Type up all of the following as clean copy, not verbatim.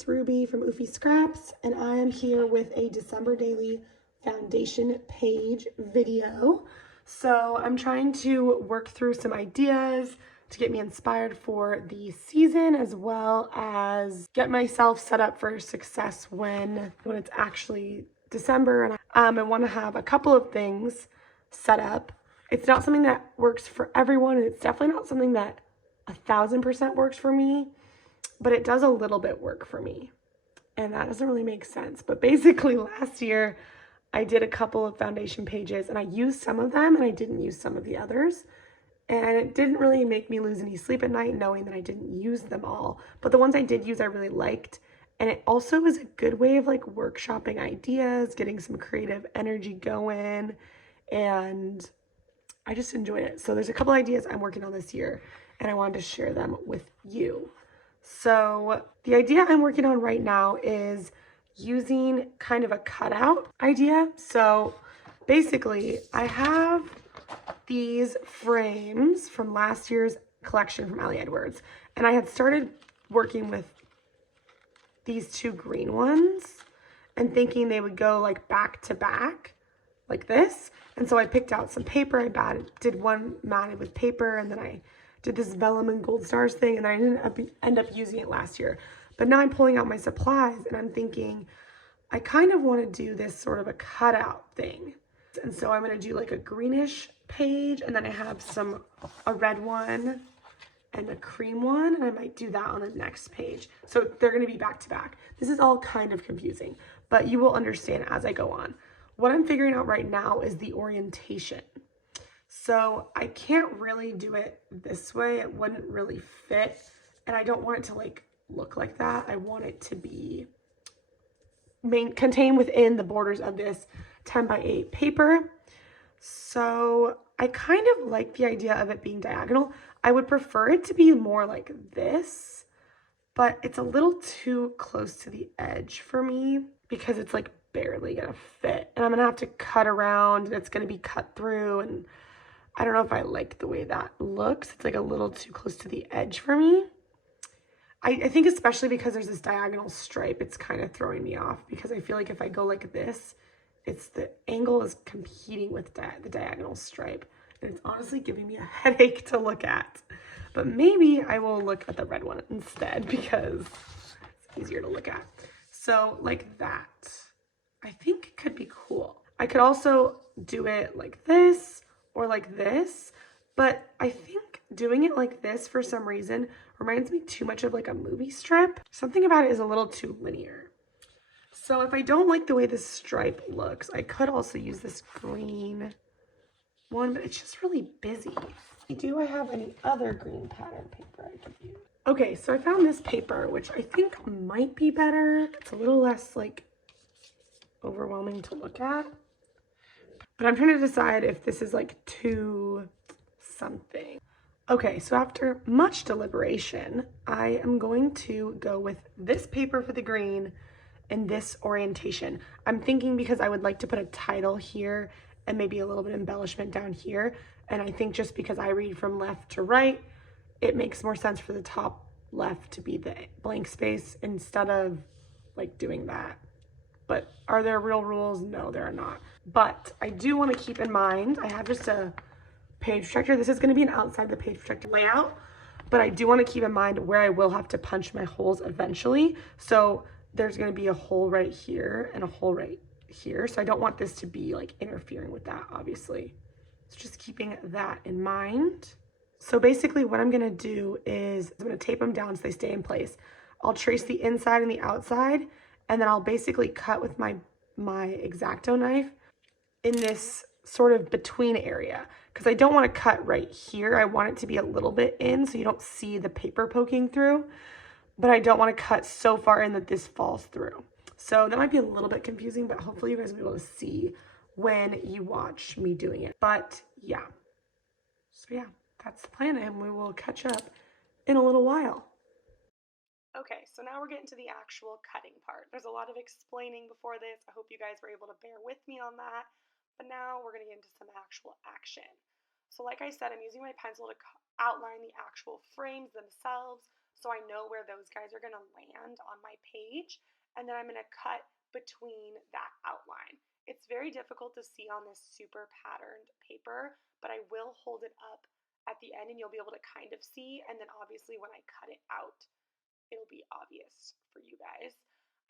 it's Ruby from Oofy Scraps, and I am here with a December Daily foundation page video. So I'm trying to work through some ideas to get me inspired for the season, as well as get myself set up for success when it's actually December. And I want to have a couple of things set up. It's not something that works for everyone, and it's definitely not something that 1000% works for me, but it does a little bit work for me. And that doesn't really make sense. But basically last year I did a couple of foundation pages and I used some of them and I didn't use some of the others. And it didn't really make me lose any sleep at night knowing that I didn't use them all. But the ones I did use I really liked. And it also was a good way of like workshopping ideas, getting some creative energy going, and I just enjoyed it. So there's a couple ideas I'm working on this year and I wanted to share them with you. So the idea I'm working on right now is using kind of a cutout idea. So basically I have these frames from last year's collection from Ali Edwards, and I had started working with these two green ones and thinking they would go like back to back like this. And so I picked out some paper. I did one matted with paper, and then I did this vellum and gold stars thing, and I didn't end up using it last year. But now I'm pulling out my supplies and I'm thinking I kind of want to do this sort of a cutout thing. And so I'm going to do like a greenish page, and then I have a red one and a cream one, and I might do that on the next page. So they're going to be back to back. This is all kind of confusing, but you will understand as I go on. What I'm figuring out right now is the orientation. So I can't really do it this way. It wouldn't really fit. And I don't want it to like look like that. I want it to be contained within the borders of this 10x8 paper. So I kind of like the idea of it being diagonal. I would prefer it to be more like this, but it's a little too close to the edge for me because it's like barely gonna fit. And I'm gonna have to cut around, and it's gonna be cut through, and I don't know if I like the way that looks. It's like a little too close to the edge for me. I think especially because there's this diagonal stripe, it's kind of throwing me off, because I feel like if I go like this, the angle is competing with the diagonal stripe. And it's honestly giving me a headache to look at. But maybe I will look at the red one instead because it's easier to look at. So like that, I think it could be cool. I could also do it like this or like this, but I think doing it like this for some reason reminds me too much of like a movie strip. Something about it is a little too linear. So if I don't like the way this stripe looks, I could also use this green one, but it's just really busy. Do I have any other green pattern paper I could use? Okay, so I found this paper, which I think might be better. It's a little less like overwhelming to look at. But I'm trying to decide if this is like too something. Okay, so after much deliberation, I am going to go with this paper for the green and this orientation. I'm thinking because I would like to put a title here and maybe a little bit of embellishment down here. And I think just because I read from left to right, it makes more sense for the top left to be the blank space instead of like doing that. But are there real rules? No, there are not. But I do want to keep in mind, I have just a page protector. This is going to be an outside the page protector layout, but I do want to keep in mind where I will have to punch my holes eventually. So there's going to be a hole right here and a hole right here. So I don't want this to be like interfering with that, obviously. So just keeping that in mind. So basically what I'm going to do is I'm going to tape them down so they stay in place. I'll trace the inside and the outside, and then I'll basically cut with my X-Acto knife in this sort of between area, because I don't want to cut right here. I want it to be a little bit in so you don't see the paper poking through, but I don't want to cut so far in that this falls through. So that might be a little bit confusing, but hopefully you guys will be able to see when you watch me doing it. But yeah, so yeah, that's the plan, and we will catch up in a little while. Okay, so now we're getting to the actual cutting part. There's a lot of explaining before this. I hope you guys were able to bear with me on that. But now we're going to get into some actual action. So like I said, I'm using my pencil to outline the actual frames themselves. so I know where those guys are gonna land on my page, and then I'm gonna cut between that outline. It's very difficult to see on this super patterned paper, but I will hold it up at the end and you'll be able to kind of see, and then obviously when I cut it out, it'll be obvious for you guys.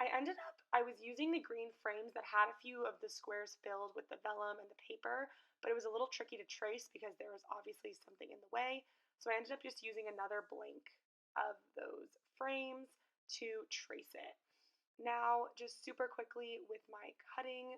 I was using the green frames that had a few of the squares filled with the vellum and the paper, but it was a little tricky to trace because there was obviously something in the way. So I ended up just using another blank of those frames to trace it. Now, just super quickly with my cutting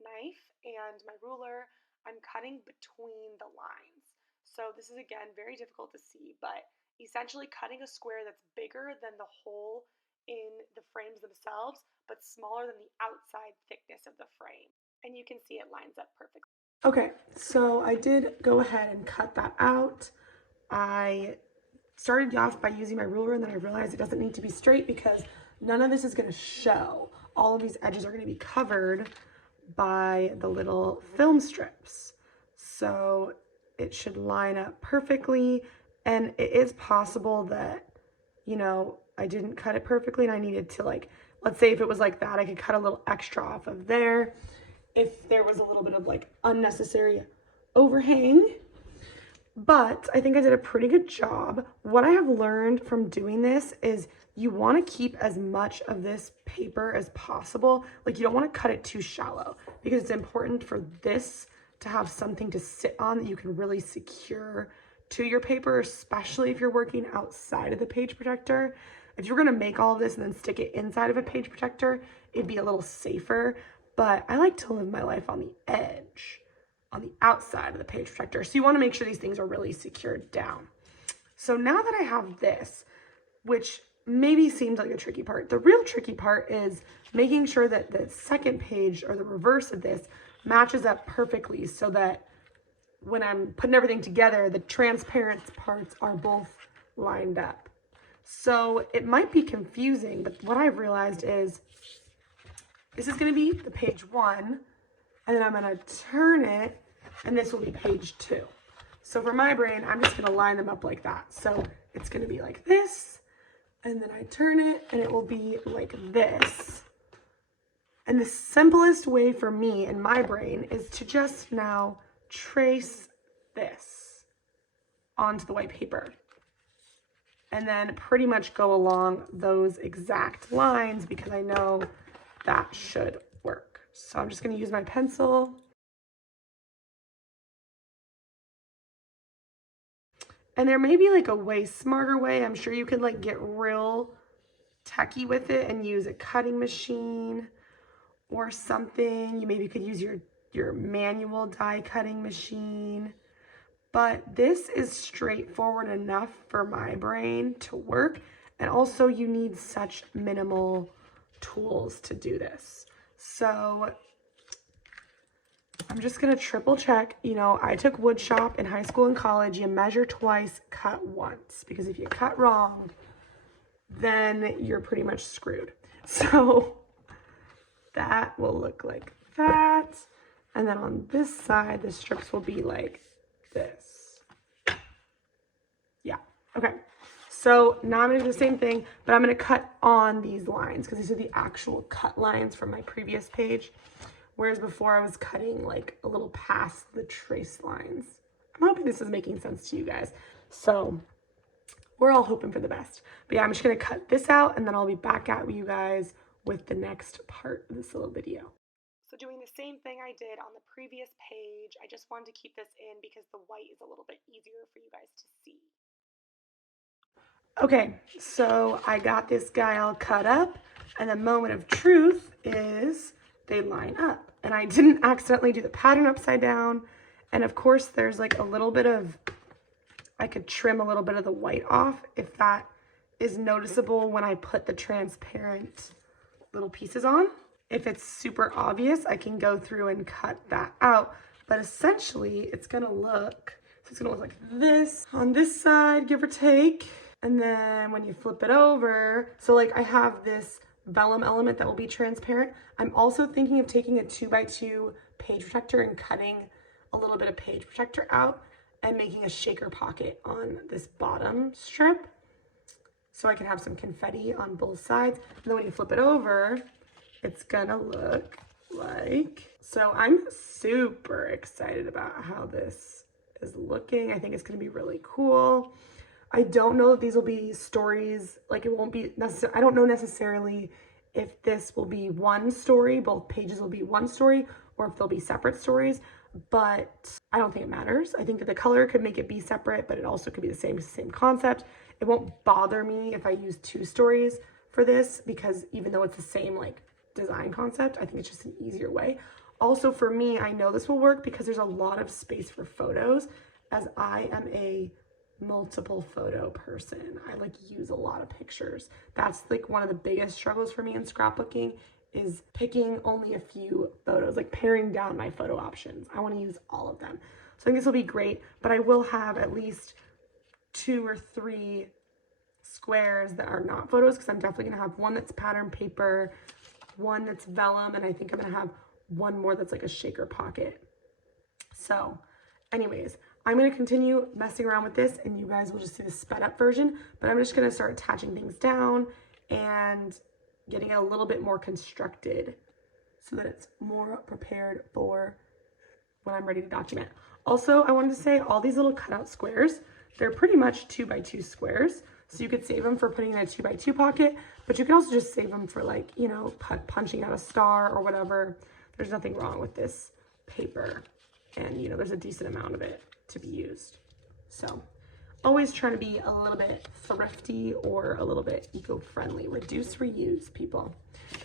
knife and my ruler, I'm cutting between the lines. So this is again very difficult to see, but essentially cutting a square that's bigger than the hole in the frames themselves, but smaller than the outside thickness of the frame. And you can see it lines up perfectly. Okay, so I did go ahead and cut that out. I started off by using my ruler, and then I realized it doesn't need to be straight because none of this is going to show. All of these edges are going to be covered by the little film strips. So it should line up perfectly, and it is possible that, you know, I didn't cut it perfectly and I needed to, like, let's say if it was like that, I could cut a little extra off of there if there was a little bit of like unnecessary overhang. But I think I did a pretty good job. What I have learned from doing this is you want to keep as much of this paper as possible. Like, you don't want to cut it too shallow because it's important for this to have something to sit on that you can really secure to your paper, especially if you're working outside of the page protector. If you're going to make all of this and then stick it inside of a page protector, it'd be a little safer. But I like to live my life on the edge, on the outside of the page protector. So you want to make sure these things are really secured down. So now that I have this, which maybe seemed like a tricky part, the real tricky part is making sure that the second page or the reverse of this matches up perfectly so that when I'm putting everything together, the transparent parts are both lined up. So it might be confusing, but what I've realized is this is going to be the page 1, and then I'm going to turn it, and this will be page 2. So for my brain, I'm just going to line them up like that. So it's going to be like this, and then I turn it, and it will be like this. And the simplest way for me in my brain is to just now trace this onto the white paper. And then pretty much go along those exact lines because I know that should work. So I'm just going to use my pencil. And there may be like a way smarter way. I'm sure you could like get real techie with it and use a cutting machine or something. You maybe could use your manual die cutting machine. But this is straightforward enough for my brain to work. And also you need such minimal tools to do this. So I'm just gonna triple check. You know, I took wood shop in high school and college. You measure twice, cut once. Because if you cut wrong, then you're pretty much screwed. So that will look like that. And then on this side, the strips will be like this. Yeah, okay. So now I'm gonna do the same thing, but I'm gonna cut on these lines because these are the actual cut lines from my previous page. Whereas before I was cutting like a little past the trace lines. I'm hoping this is making sense to you guys. So we're all hoping for the best. But yeah, I'm just gonna cut this out and then I'll be back at you guys with the next part of this little video. So doing the same thing I did on the previous page, I just wanted to keep this in because the white is a little bit easier for you guys to see. Okay, so I got this guy all cut up, and the moment of truth is they line up. And I didn't accidentally do the pattern upside down. And of course there's like a little bit of, I could trim a little bit of the white off if that is noticeable when I put the transparent little pieces on. If it's super obvious, I can go through and cut that out. But essentially, it's gonna look, so it's gonna look like this on this side, give or take. And then when you flip it over, so like I have this vellum element that will be transparent. I'm also thinking of taking a 2x2 page protector and cutting a little bit of page protector out and making a shaker pocket on this bottom strip. so I can have some confetti on both sides. And then when you flip it over, it's gonna look like, so I'm super excited about how this is looking. I think it's gonna be really cool. I don't know if these will be stories, like it won't be necessary. I don't know necessarily if this will be one story, both pages will be one story, or if they'll be separate stories, but I don't think it matters. I think that the color could make it be separate, but it also could be the same concept. It won't bother me if I use two stories for this, because even though it's the same like design concept, I think it's just an easier way. Also for me, I know this will work because there's a lot of space for photos, as I am a multiple photo person. I like use a lot of pictures. That's like one of the biggest struggles for me in scrapbooking, is picking only a few photos, like paring down my photo options. I want to use all of them. So I think this will be great, but I will have at least 2 or 3 squares that are not photos, because I'm definitely gonna have one that's pattern paper, one that's vellum, and I think I'm gonna have one more that's like a shaker pocket. So anyways, I'm gonna continue messing around with this and you guys will just see the sped up version, but I'm just gonna start attaching things down and getting it a little bit more constructed so that it's more prepared for when I'm ready to document. Also, I wanted to say all these little cutout squares, they're pretty much 2x2 squares. So you could save them for putting in a 2x2 pocket, but you can also just save them for like, you know, punching out a star or whatever. There's nothing wrong with this paper. And, you know, there's a decent amount of it to be used. So always trying to be a little bit thrifty or a little bit eco-friendly. Reduce, reuse, people.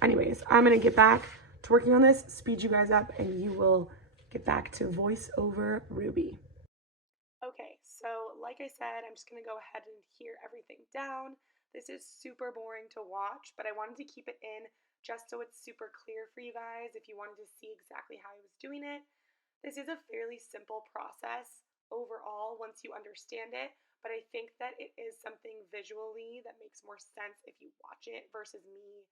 Anyways, I'm going to get back to working on this, speed you guys up, and you will get back to voiceover Ruby. Okay, so like I said, I'm just going to go ahead and adhere everything down. This is super boring to watch, but I wanted to keep it in just so it's super clear for you guys if you wanted to see exactly how I was doing it. This is a fairly simple process overall once you understand it, but I think that it is something visually that makes more sense if you watch it versus me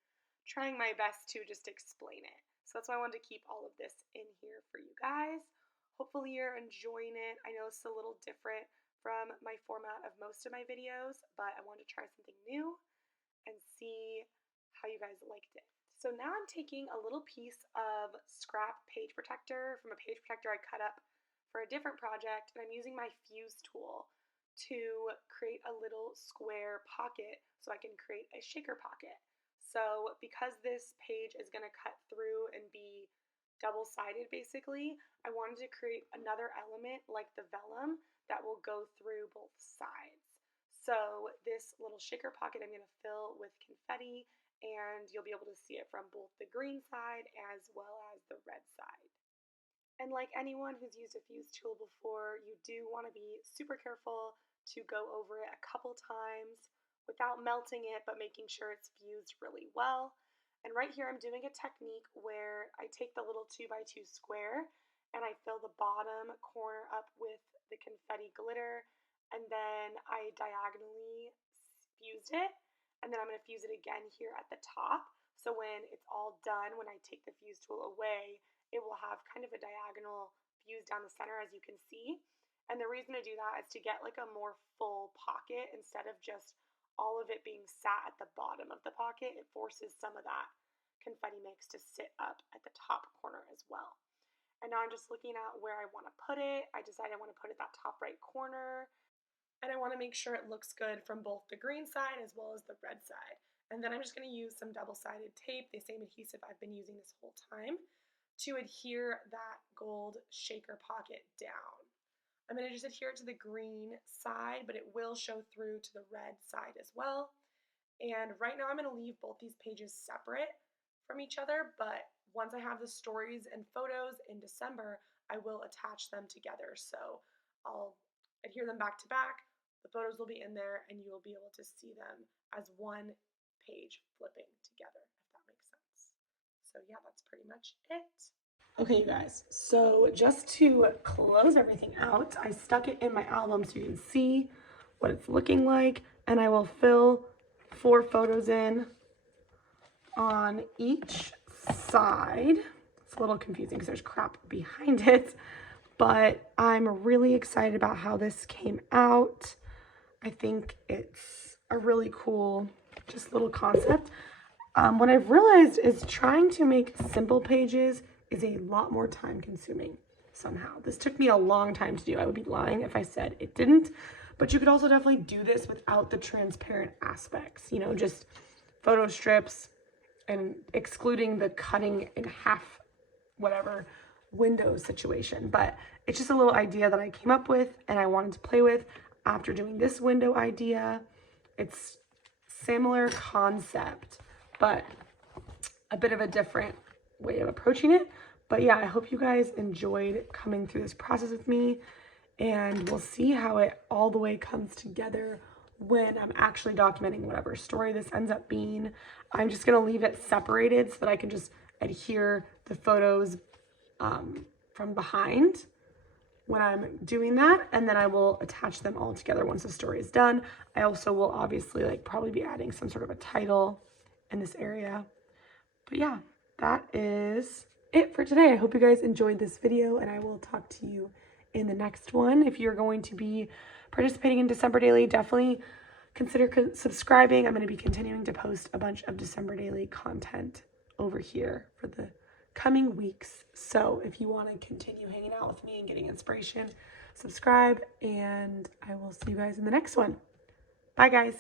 trying my best to just explain it. So that's why I wanted to keep all of this in here for you guys. Hopefully you're enjoying it. I know it's a little different from my format of most of my videos, but I wanted to try something new and see how you guys liked it. So now I'm taking a little piece of scrap page protector from a page protector I cut up for a different project, and I'm using my fuse tool to create a little square pocket so I can create a shaker pocket. So because this page is going to cut through and be double-sided basically, I wanted to create another element like the vellum that will go through both sides. So this little shaker pocket I'm going to fill with confetti, and you'll be able to see it from both the green side as well as the red side. And like anyone who's used a fuse tool before, you do want to be super careful to go over it a couple times without melting it, but making sure it's fused really well. And right here I'm doing a technique where I take the little 2x2 square and I fill the bottom corner up with the confetti glitter, and then I diagonally fused it, and then I'm going to fuse it again here at the top. So when it's all done, when I take the fuse tool away, it will have kind of a diagonal fuse down the center, as you can see. And the reason to do that is to get like a more full pocket instead of just all of it being sat at the bottom of the pocket. It forces some of that confetti mix to sit up at the top corner as well. And now I'm just looking at where I want to put it. I decided I want to put it that top right corner. And I want to make sure it looks good from both the green side as well as the red side. And then I'm just going to use some double-sided tape, the same adhesive I've been using this whole time, to adhere that gold shaker pocket down. I'm going to just adhere it to the green side, but it will show through to the red side as well. And right now I'm going to leave both these pages separate from each other, but once I have the stories and photos in December, I will attach them together. So I'll adhere them back to back, the photos will be in there, and you will be able to see them as one page flipping together, if that makes sense. So yeah, that's pretty much it. Okay, you guys, so just to close everything out, I stuck it in my album so you can see what it's looking like, and I will fill 4 photos in on each side. It's a little confusing because there's crap behind it, but I'm really excited about how this came out. I think it's a really cool, just little concept. What I've realized is trying to make simple pages is a lot more time consuming somehow. This took me a long time to do. I would be lying if I said it didn't, but you could also definitely do this without the transparent aspects, you know, just photo strips and excluding the cutting in half, whatever, windows situation. But it's just a little idea that I came up with and I wanted to play with after doing this window idea. It's similar concept, but a bit of a different way of approaching it. But yeah, I hope you guys enjoyed coming through this process with me, and we'll see how it all the way comes together when I'm actually documenting whatever story this ends up being. I'm just gonna leave it separated so that I can just adhere the photos from behind when I'm doing that, and then I will attach them all together once the story is done. I also will obviously like probably be adding some sort of a title in this area. But yeah, that is it for today. I hope you guys enjoyed this video, and I will talk to you in the next one. If you're going to be participating in December Daily, definitely consider subscribing. I'm going to be continuing to post a bunch of December Daily content over here for the coming weeks. So if you want to continue hanging out with me and getting inspiration, subscribe, and I will see you guys in the next one. Bye, guys.